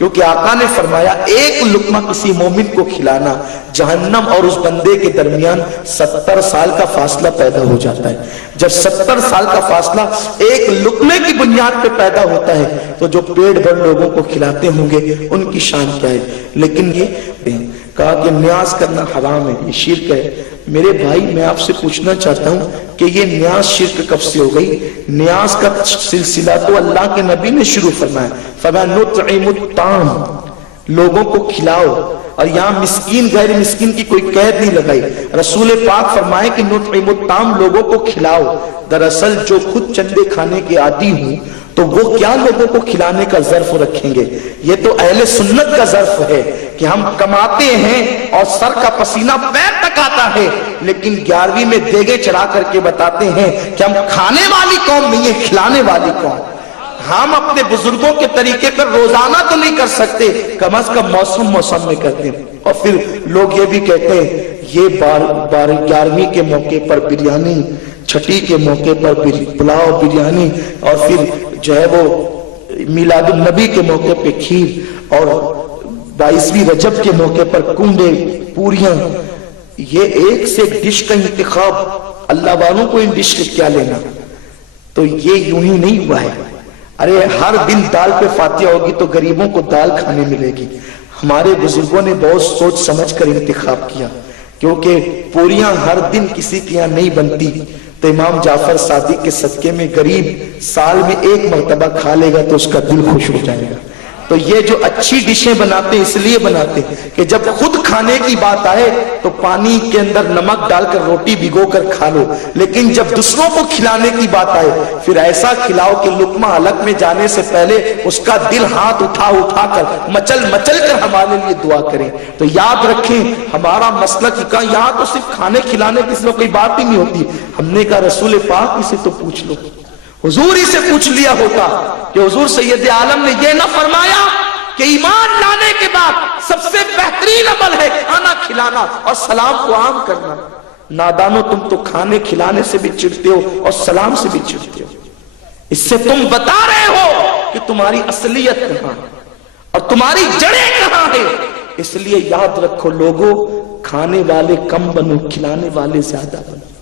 کیونکہ آقا نے فرمایا ایک لقمہ کسی مومن کو کھلانا جہنم اور اس بندے کے درمیان 70 سال کا فاصلہ پیدا ہو جاتا ہے۔ جب 70 سال کا فاصلہ ایک لقمے کی بنیاد پہ پیدا ہوتا ہے تو جو پیٹ بھر لوگوں کو کھلاتے ہوں گے ان کی شان کیا ہے۔ لیکن یہ کہا کہ نیاز کرنا حرام ہے، یہ شرک ہے۔ میرے بھائی میں آپ سے پوچھنا چاہتا ہوں کہ یہ نیاز شرک کب سے ہو گئی؟ نیاز کا سلسلہ تو اللہ کے نبی نے شروع فرمایا، فرمایا نطعم الطعام، لوگوں کو کھلاؤ، اور یہاں مسکین غیر مسکین کی کوئی قید نہیں لگائی۔ رسول پاک فرمائے کہ نطعم الطعام، لوگوں کو کھلاؤ۔ دراصل جو خود چندے کھانے کے عادی ہوں تو وہ کیا لوگوں کو کھلانے کا ظرف رکھیں گے؟ یہ تو اہل سنت کا ظرف ہے کہ ہم کماتے ہیں اور سر کا پسینہ پیر تک آتا ہے، لیکن 11ویں میں دیگے چڑھا کر کے بتاتے ہیں کہ ہم کھانے والی قوم نہیں ہے، کھلانے والی قوم۔ ہم اپنے بزرگوں کے طریقے پر روزانہ تو نہیں کر سکتے، کم از کم موسم میں کرتے ہیں۔ اور پھر لوگ یہ بھی کہتے ہیں یہ 11ویں کے موقع پر بریانی، چھٹی کے موقع پر پلاؤ بریانی، اور پھر جو ہے وہ میلاد النبی کے موقع پہ کھیر، اور 22ویں رجب کے موقع پر کنڈے پوریاں۔ یہ ایک سے ایک ڈش کا انتخاب، اللہ والوں کو ان ڈش سے کیا لینا؟ تو یہ یوں ہی نہیں ہوا ہے۔ ارے ہر دن دال پہ فاتحہ ہوگی تو غریبوں کو دال کھانے ملے گی۔ ہمارے بزرگوں نے بہت سوچ سمجھ کر انتخاب کیا، کیونکہ پوریاں ہر دن کسی کے یہاں نہیں بنتی، تو امام جعفر صادق کے صدقے میں غریب سال میں ایک مرتبہ کھا لے گا تو اس کا دل خوش ہو جائے گا۔ تو یہ جو اچھی ڈشیں بناتے اس لیے بناتے کہ جب خود کھانے کی بات آئے تو پانی کے اندر نمک ڈال کر روٹی بھگو کر کھا لو، لیکن جب دوسروں کو کھلانے کی بات آئے پھر ایسا کھلاؤ کہ لقمہ حلق میں جانے سے پہلے اس کا دل ہاتھ اٹھا کر مچل کر ہمارے لیے دعا کریں۔ تو یاد رکھیں ہمارا مسلک کا یہاں تو صرف کھانے کھلانے کی صرف کوئی بات ہی نہیں ہوتی۔ ہم نے کہا رسول پاک اسے تو پوچھ لو، حضور ہی سے پوچھ لیا ہوتا کہ حضور سید عالم نے یہ نہ فرمایا کہ ایمان لانے کے بعد سب سے بہترین عمل ہے کھانا کھلانا اور سلام کو عام کرنا۔ نادانو تم تو کھانے کھلانے سے بھی چڑھتے ہو اور سلام سے بھی چڑھتے ہو۔ اس سے تم بتا رہے ہو کہ تمہاری اصلیت کہاں اور تمہاری جڑیں کہاں ہے۔ اس لیے یاد رکھو لوگوں، کھانے والے کم بنو، کھلانے والے زیادہ بنو۔